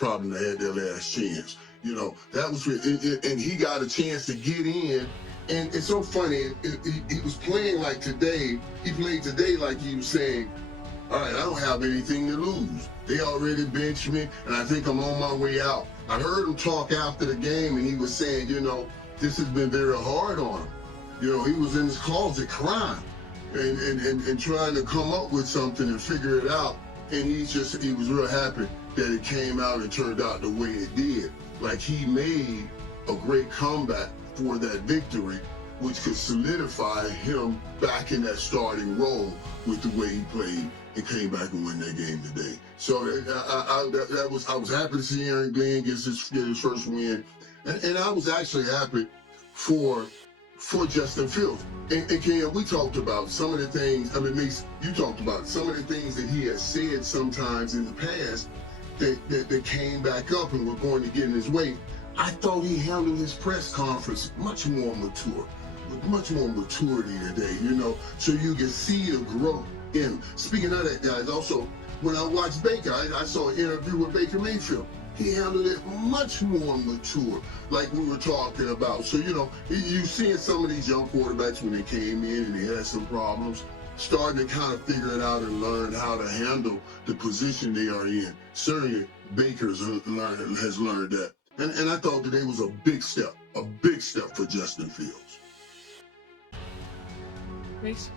probably had their last chance. You know, that was and he got a chance to get in. And it's so funny. He was playing like today. He played today like he was saying, all right, I don't have anything to lose. They already benched me, and I think I'm on my way out. I heard him talk after the game, and he was saying, you know, this has been very hard on him. You know, he was in his closet crying and trying to come up with something and figure it out. And he was real happy that it came out and turned out the way it did. Like, he made a great comeback for that victory, which could solidify him back in that starting role with the way he played and came back and win that game today. So I was happy to see Aaron Glenn get his first win, and I was actually happy for Justin Fields. And Cam, we talked about some of the things. I mean, Mase, you talked about some of the things that he has said sometimes in the past that came back up and were going to get in his way. I thought he handled his press conference much more mature, with much more maturity today, you know, so you can see the growth in him. Speaking of that, guys, also, when I watched Baker, I saw an interview with Baker Mayfield. He handled it much more mature, like we were talking about. So, you know, you seeing some of these young quarterbacks when they came in and they had some problems, starting to kind of figure it out and learn how to handle the position they are in. Certainly, Baker has learned that. And I thought today was a big step for Justin Fields. Mase?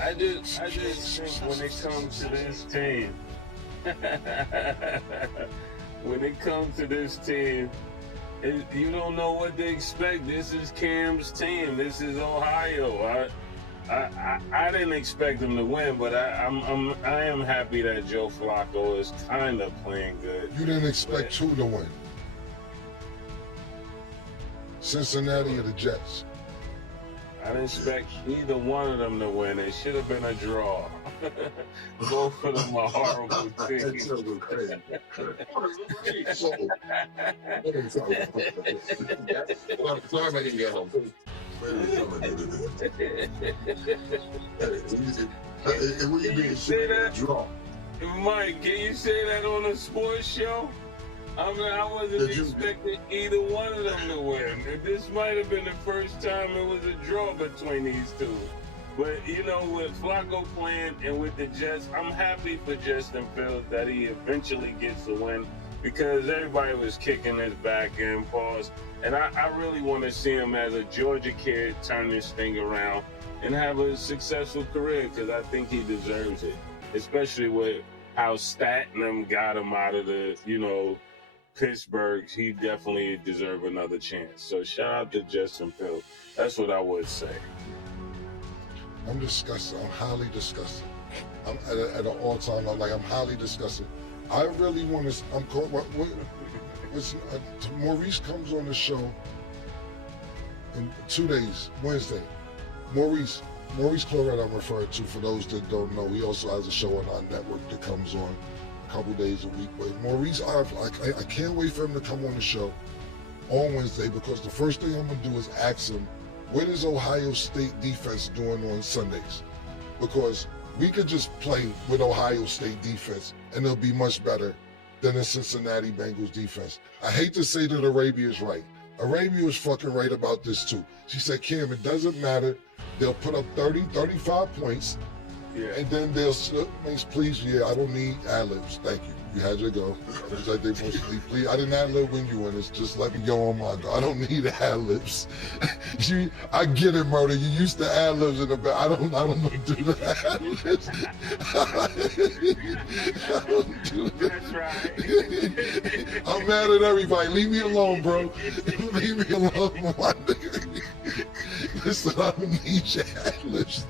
I just think when it comes to this team, you don't know what to expect. This is Cam's team. This is Ohio. I didn't expect them to win, but I am happy that Joe Flacco is kind of playing good. You didn't expect who to win? Cincinnati or the Jets? I didn't expect either one of them to win. It should have been a draw. Both of them are horrible teams. Mike, can you say that on a sports show? I mean, I wasn't expecting either one of them to win. This might have been the first time it was a draw between these two. But, you know, with Flacco playing and with the Jets, I'm happy for Justin Fields that he eventually gets the win because everybody was kicking his back and paws. And I really want to see him as a Georgia kid turn this thing around and have a successful career because I think he deserves it, especially with how Statnam got him out of the, you know, Pittsburgh. He definitely deserves another chance. So shout out to Justin Fields. That's what I would say. I'm disgusted. I'm highly disgusted. I'm at an all-time low. Like, I'm highly disgusted. I really want to. I'm called. Maurice comes on the show in 2 days, Wednesday. Maurice Chlorette, I'm referring to. For those that don't know, he also has a show on our network that comes on a couple days a week. But Maurice, I can't wait for him to come on the show on Wednesday because the first thing I'm gonna do is ask him, what is Ohio State defense doing on Sundays? Because we could just play with Ohio State defense and it'll be much better than the Cincinnati Bengals defense. I hate to say that Arabia is right. Arabia is fucking right about this too. She said, Cam, it doesn't matter. They'll put up 30, 35 points. Yeah. And then they'll, please, I don't need ad-libs. Thank you. You had your go. It's like they mostly, please. I didn't ad-lib when you win. It's just let me go on my go. I don't need ad-libs. I get it, Murder. You used to ad-libs in the back. I don't do the ad-libs. I don't do that. That's right. I'm mad at everybody. Leave me alone, bro. Leave me alone, my nigga. Listen, I don't need your ad-libs.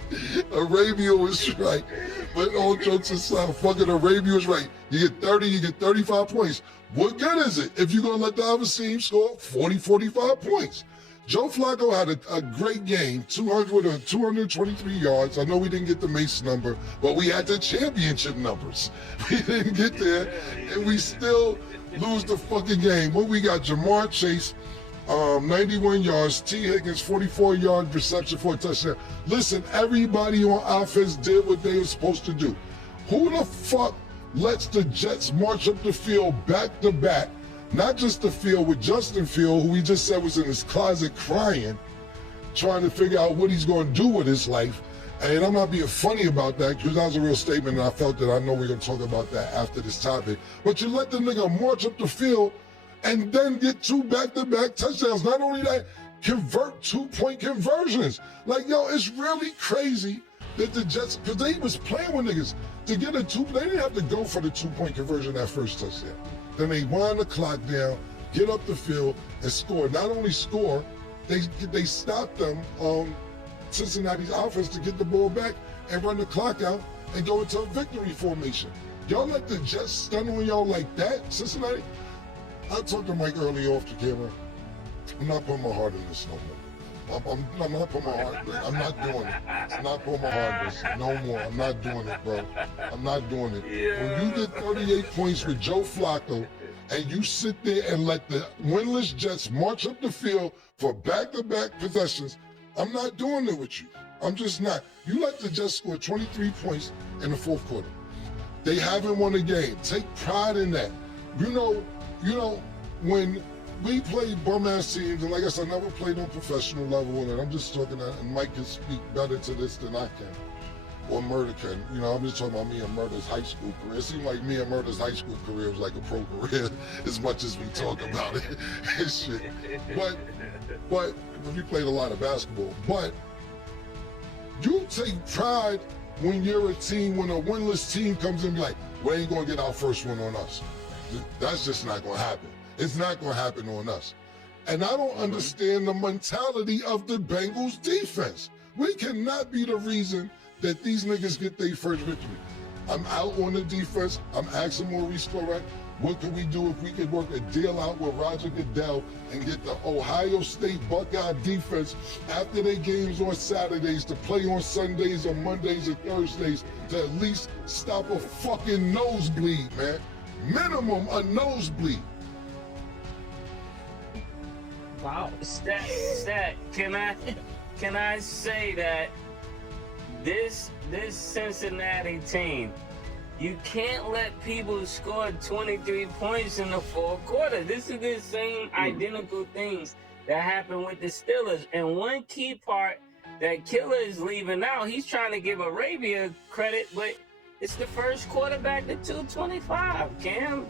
Arabia was right. But all jokes aside, fucking Arabia was right. You get 30, you get 35 points. What good is it if you're going to let the other team score 40, 45 points? Joe Flacco had a great game, 223 yards. I know we didn't get the Mase number, but we had the championship numbers. We didn't get there, and we still lose the fucking game. What we got, Jamar Chase, 91 yards, T. Higgins, 44-yard reception for a touchdown. Listen, everybody on offense did what they were supposed to do. Who the fuck lets the Jets march up the field back to back. Not just the field with Justin Field, who he just said was in his closet crying, trying to figure out what he's going to do with his life. And I'm not being funny about that because that was a real statement, and I felt that I know we're going to talk about that after this topic. But you let the nigga march up the field and then get 2 back-to-back touchdowns. Not only that, convert 2-point conversions. Like, yo, it's really crazy that the Jets, because they was playing with niggas to get a 2, they didn't have to go for the 2-point conversion that first touchdown. Then they wind the clock down, get up the field, and score. Not only score, they stopped them, Cincinnati's offense, to get the ball back and run the clock out and go into a victory formation. Y'all let the Jets stun on y'all like that, Cincinnati? I talked to Mike early off the camera. I'm not putting my heart in this no more. I'm not putting my heart. I'm not doing it. I'm not putting my heart in this no more. I'm not doing it, bro. I'm not doing it. Yeah. When you get 38 points with Joe Flacco, and you sit there and let the winless Jets march up the field for back-to-back possessions, I'm not doing it with you. I'm just not. You let the Jets score 23 points in the fourth quarter. They haven't won a game. Take pride in that. You know, when we played bum-ass teams, and like I said, I never played on professional level, and I'm just talking, and Mike can speak better to this than I can, or Murder can. You know, I'm just talking about me and Murder's high school career. It seemed like me and Murder's high school career was like a pro career as much as we talk about it and shit. But we played a lot of basketball. But you take pride when you're a team, when a winless team comes in and be like, we ain't gonna get our first one on us. That's just not gonna happen. It's not gonna happen on us. And I don't understand the mentality of the Bengals defense. We cannot be the reason that these niggas get their first victory. I'm out on the defense. I'm asking Maurice Clarett, what could we do if we could work a deal out with Roger Goodell and get the Ohio State Buckeye defense after their games on Saturdays to play on Sundays or Mondays or Thursdays to at least stop a fucking nosebleed, man. Minimum a nosebleed. Wow. Stat, can I say that this Cincinnati team, you can't let people score 23 points in the fourth quarter. This is the same identical things that happened with the Steelers. And one key part that Killer is leaving out, he's trying to give Arabia credit, but it's the first quarterback to 225. Cam,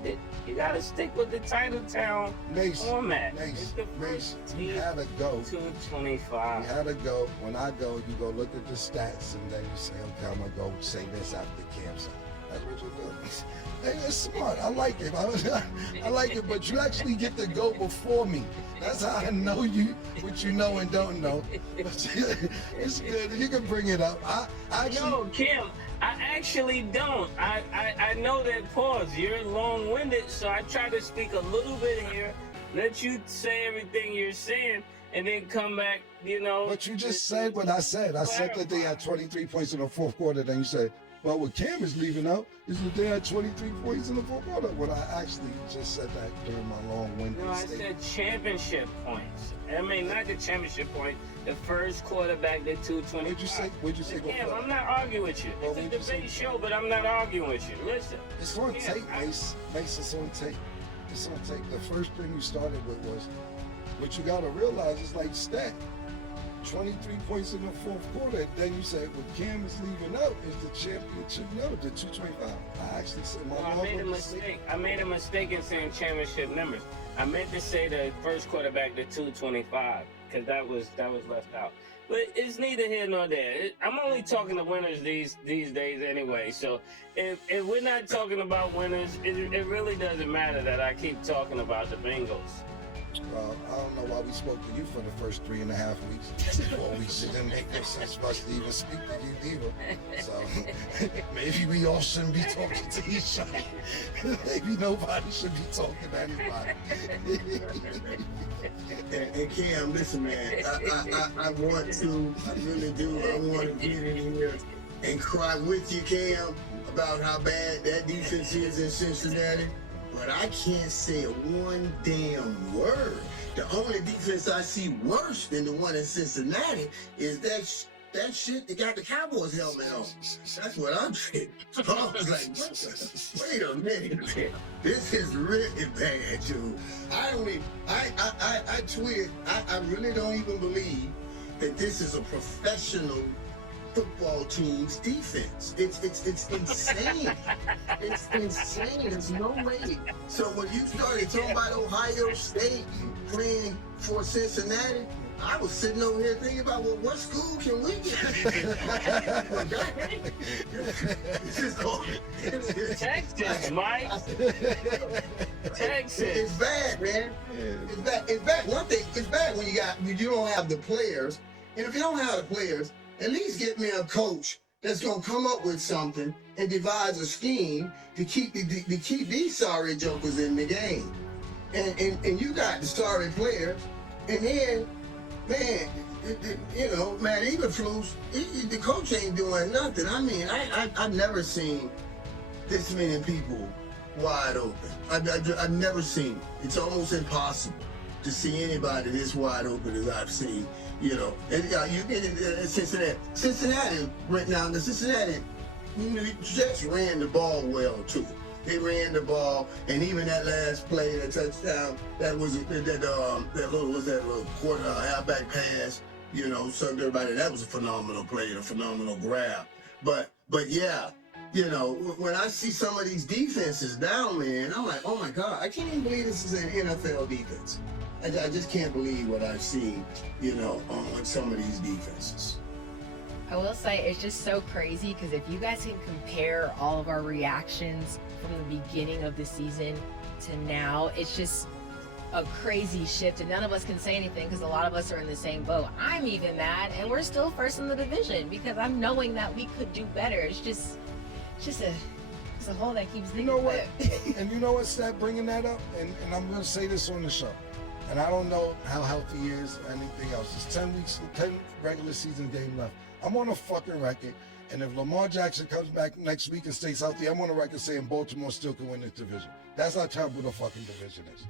you got to stick with the Titletown format. Mase, you had to go. 225. You had to go. When I go, you go look at the stats, and then you say, okay, I'm going to go say this after the campsite. That's what you do. Hey, it's smart. I like it. I like it, but you actually get to go before me. That's how I know you, what you know and don't know. But it's good. You can bring it up. No, Kim, I actually don't. I know that, pause, you're long-winded, so I try to speak a little bit here, let you say everything you're saying, and then come back, you know. But you just said what I said. I said that they had 23 points in the fourth quarter, then you said, well, what Cam is leaving out is that they had 23 points in the fourth quarter. When I actually just said that during my long-winded statement. No, I said championship points. I mean, not the championship point. The first quarterback did 225. What'd you say? Cam, I'm not arguing with you. It's a debate show, but I'm not arguing with you. Listen. It's on tape, Mase. Mase, it's on tape. It's on tape. The first thing you started with was, what you got to realize is like stat. 23 points in the fourth quarter. Then you say, what Cam is leaving out is the championship number, the 225. I actually said I made a mistake. I made a mistake in saying championship numbers. I meant to say the first quarterback to 225 because that was left out. But it's neither here nor there. I'm only talking to winners these days anyway. So if we're not talking about winners, it really doesn't matter that I keep talking about the Bengals. I don't know why we spoke to you for the first 3.5 weeks. 4 weeks, it didn't make no sense for us to even speak to you either. So maybe we all shouldn't be talking to each other. Maybe nobody should be talking to anybody. And Cam, listen, man, I want to, I really do, I want to get in here and cry with you, Cam, about how bad that defense is in Cincinnati. But I can't say one damn word. The only defense I see worse than the one in Cincinnati is that that shit, they got the Cowboys helmet on. That's what I'm saying. So I was like, what the, wait a minute, man. This is really bad, dude. I tweeted, I really don't even believe that this is a professional football team's defense. It's insane. It's insane. There's no way. So when you started talking about Ohio State playing for Cincinnati, I was sitting over here thinking about, well, what school can we get? Texas, Mike. Texas. It's bad, man. It's bad. It's bad. One thing, it's bad when you don't have the players. And if you don't have the players, at least get me a coach that's gonna come up with something and devise a scheme to keep these sorry jokers in the game. And you got the sorry players, and then, man, man, even Flus, the coach ain't doing nothing. I mean, I've never seen this many people wide open. I've never seen it. It's almost impossible to see anybody this wide open as I've seen. And you get it, Cincinnati right now. The Cincinnati Jets ran the ball well too. They ran the ball, and even that last play, that touchdown, that little quarter halfback pass, sucked everybody. That was a phenomenal play, a phenomenal grab. But yeah, when I see some of these defenses down, man, I'm like, oh my God, I can't even believe this is an NFL defense. I just can't believe what I've seen, on some of these defenses. I will say it's just so crazy because if you guys can compare all of our reactions from the beginning of the season to now, it's just a crazy shift, and none of us can say anything because a lot of us are in the same boat. I'm even mad, and we're still first in the division because I'm knowing that we could do better. It's just a hole that keeps digging. You know what? And you know what, Stat, bringing that up, and I'm going to say this on the show. And I don't know how healthy he is or anything else. It's 10 regular season game left. I'm on a fucking record. And if Lamar Jackson comes back next week and stays healthy, I'm on a record saying Baltimore still can win this division. That's how terrible the fucking division is.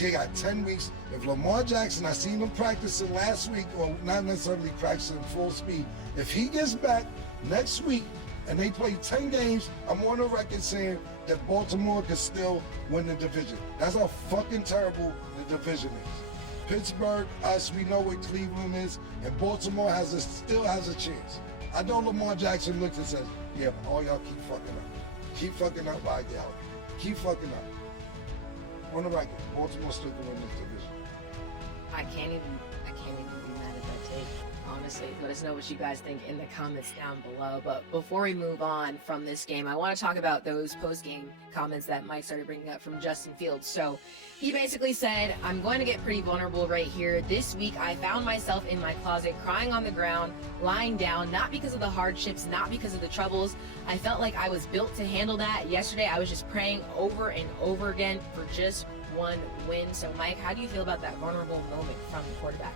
They got 10 weeks. If Lamar Jackson, I seen him practicing last week, or not necessarily practicing full speed. If he gets back next week and they play 10 games, I'm on a record saying that Baltimore can still win the division. That's how fucking terrible the division is. Pittsburgh, us, we know what Cleveland is, and Baltimore still has a chance. I know Lamar Jackson looks and says, yeah, but all y'all keep fucking up. Keep fucking up while I get out. Keep fucking up. On the record, Baltimore still can win this division. I can't even be mad at that take, honestly. Let us know what you guys think in the comments down below. But before we move on from this game, I want to talk about those post-game comments that Mike started bringing up from Justin Fields. So he basically said, I'm going to get pretty vulnerable right here. This week, I found myself in my closet crying on the ground, lying down, not because of the hardships, not because of the troubles. I felt like I was built to handle that. Yesterday, I was just praying over and over again for just one win. So Mike, how do you feel about that vulnerable moment from the quarterback?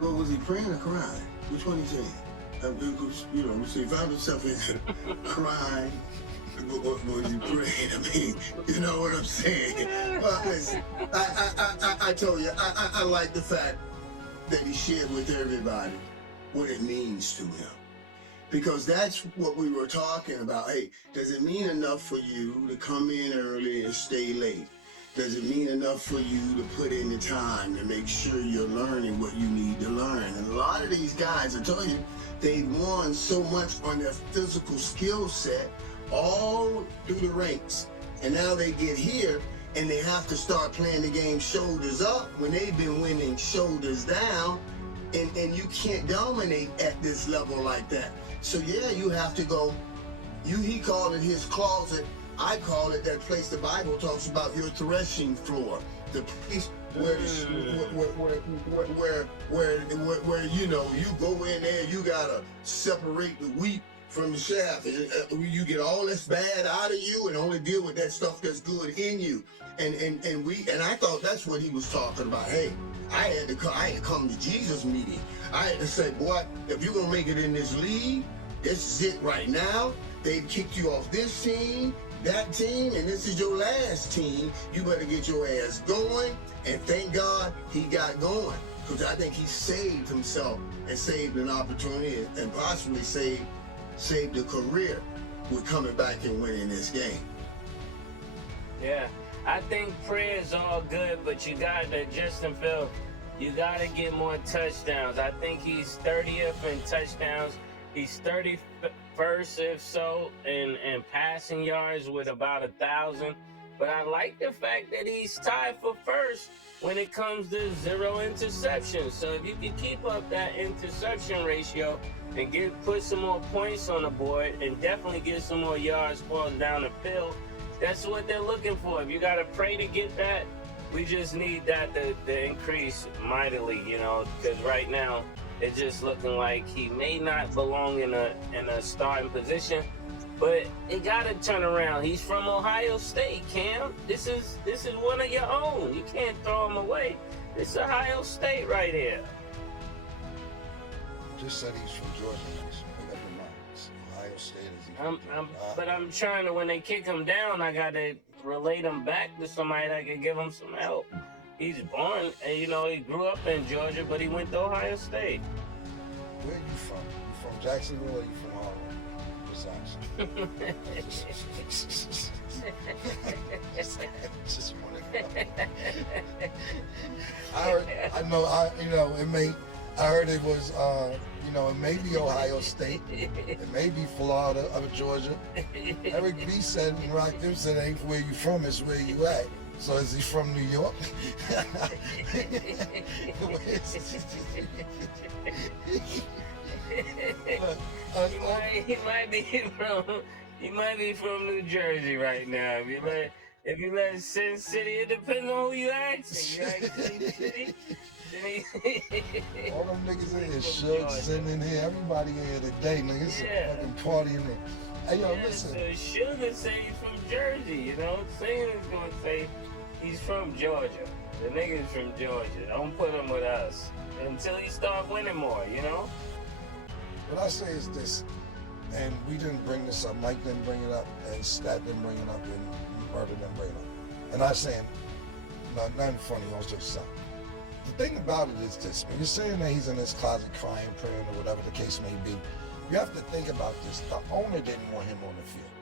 Well, was he praying or crying? Which one is he? So he found himself in crying. What was he praying? I mean, you know what I'm saying? Well, listen, I told you, I like the fact that he shared with everybody what it means to him. Because that's what we were talking about. Hey, does it mean enough for you to come in early and stay late? Does it mean enough for you to put in the time to make sure you're learning what you need to learn? And a lot of these guys, I tell you, they've won so much on their physical skill set all through the ranks. And now they get here and they have to start playing the game shoulders up when they've been winning shoulders down. And you can't dominate at this level like that. So yeah, you have to go, he called it his closet. I call it that place the Bible talks about, your threshing floor. The place where you go in there, you gotta separate the wheat from the chaff. You get all this bad out of you and only deal with that stuff that's good in you. And I thought that's what he was talking about. Hey, I had to come to Jesus meeting. I had to say, boy, if you're gonna make it in this league, this is it right now. They've kicked you off this team, that team, and this is your last team. You better get your ass going. And thank God he got going. because I think he saved himself and saved an opportunity and possibly saved a career with coming back and winning this game. Yeah, I think prayer is all good, but you got to, Justin Fields, you got to get more touchdowns. I think he's 30th in touchdowns. He's 31st, if so, in passing yards with about 1,000. But I like the fact that he's tied for first when it comes to 0 interceptions. So if you can keep up that interception ratio and put some more points on the board and definitely get some more yards falling down the field, that's what they're looking for. If you got to pray to get that, we just need that to increase mightily, you know, because right now it's just looking like he may not belong in a starting position, but it got to turn around. He's from Ohio State, Cam. This is one of your own. You can't throw him away. It's Ohio State right here. Just said he's from Georgia. Make up your minds. Ohio State is he from Georgia? But I'm trying to, when they kick him down, I got to relate him back to somebody that can give him some help. He's born, and you know, he grew up in Georgia, but he went to Ohio State. Where are you from? You from Jacksonville or you from Harlem? Just want to know. I heard it was, it may be Ohio State, it may be Florida or Georgia. Eric B said, and Rakim said, ain't where you from, it's where you at. So is he from New York? He might be from New Jersey right now. If you let Sin City, it depends on who you ask. You ask Sin City. All them niggas in here, Suge, Sin in here, everybody in here today, niggas. Yeah. Fucking party in there. Hey, yo, listen. So Suge say he's from Jersey, you know? Sin is gonna say he's from Georgia. The nigga's from Georgia. Don't put him with us until he start winning more, you know? What I say is this, and we didn't bring this up, Mike didn't bring it up, and Stat didn't bring it up, and Murder didn't bring it up. And I'm saying, nothing funny, I was just saying. The thing about it is this, when you're saying that he's in his closet crying, praying, or whatever the case may be, you have to think about this. The owner didn't want him on the field.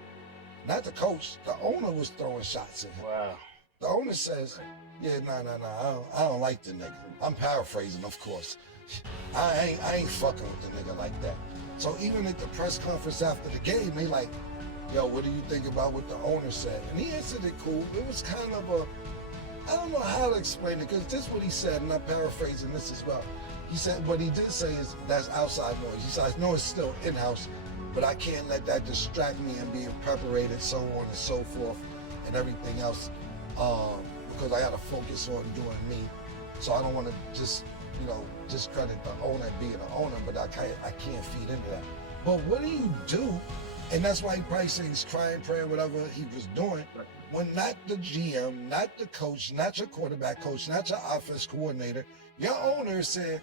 Not the coach. The owner was throwing shots at him. Wow. The owner says, yeah, no, I don't like the nigga. I'm paraphrasing, of course. I ain't fucking with the nigga like that. So even at the press conference after the game, they like, yo, what do you think about what the owner said? And he answered it cool. It was kind of I don't know how to explain it, because this is what he said, and I'm paraphrasing this as well. He said, what he did say is, that's outside noise. He said, I know it's still in-house, but I can't let that distract me and be preparated, so on and so forth, and everything else, because I got to focus on doing me. So I don't want to just discredit the owner being an owner, but I can't feed into that. But what do you do? And that's why he probably said he's crying, praying, whatever he was doing, when not the GM, not the coach, not your quarterback coach, not your offense coordinator, your owner said,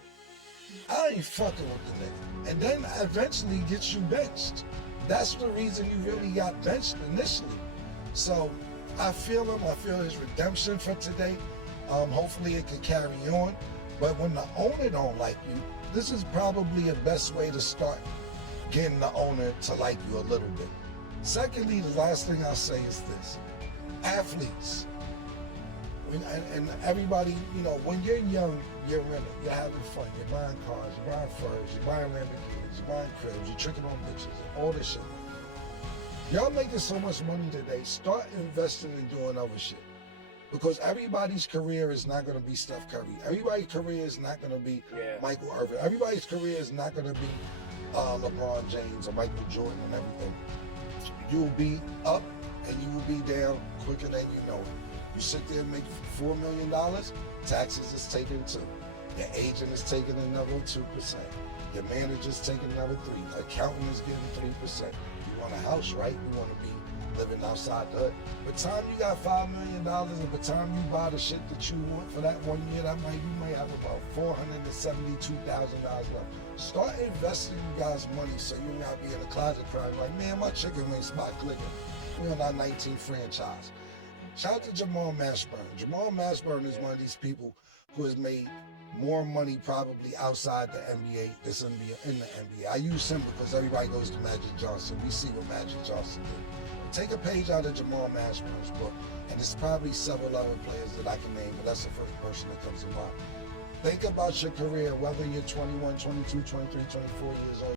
I ain't fucking with the nigga. And then eventually gets you benched. That's the reason you really got benched initially. So I feel him. I feel his redemption for today. Hopefully it can carry on. But when the owner don't like you, this is probably the best way to start getting the owner to like you a little bit. Secondly, the last thing I'll say is this. Athletes, and everybody, when you're young, you're in it, you're having fun, you're buying cars, you're buying furs, you're buying Lamborghinis, you're buying cribs, you're tricking on bitches, and all this shit. Y'all making so much money today, start investing in doing other shit. Because everybody's career is not going to be Steph Curry. Everybody's career is not going to be Michael Irvin. Everybody's career is not going to be LeBron James or Michael Jordan and everything. You'll be up and you will be down quicker than you know it. You sit there and make $4 million, taxes is taken 2. Your agent is taking another 2%. Your manager's taking another 3%. Accountant is getting 3%. You want a house, right? You want to be living outside the hood. By the time you got $5 million, and by the time you buy the shit that you want for that 1 year, you might have about $472,000 left. Start investing you guys' money so you not be in a closet crying like, man, my chicken wing spot clicking. We're on our 19th franchise. Shout out to Jamal Mashburn. Jamal Mashburn is one of these people who has made more money probably outside the NBA than in the NBA. I use him because everybody goes to Magic Johnson. We see what Magic Johnson did. Take a page out of Jamal Mashburn's book, and there's probably several other players that I can name, but that's the first person that comes to mind. Think about your career, whether you're 21, 22, 23, 24 years old.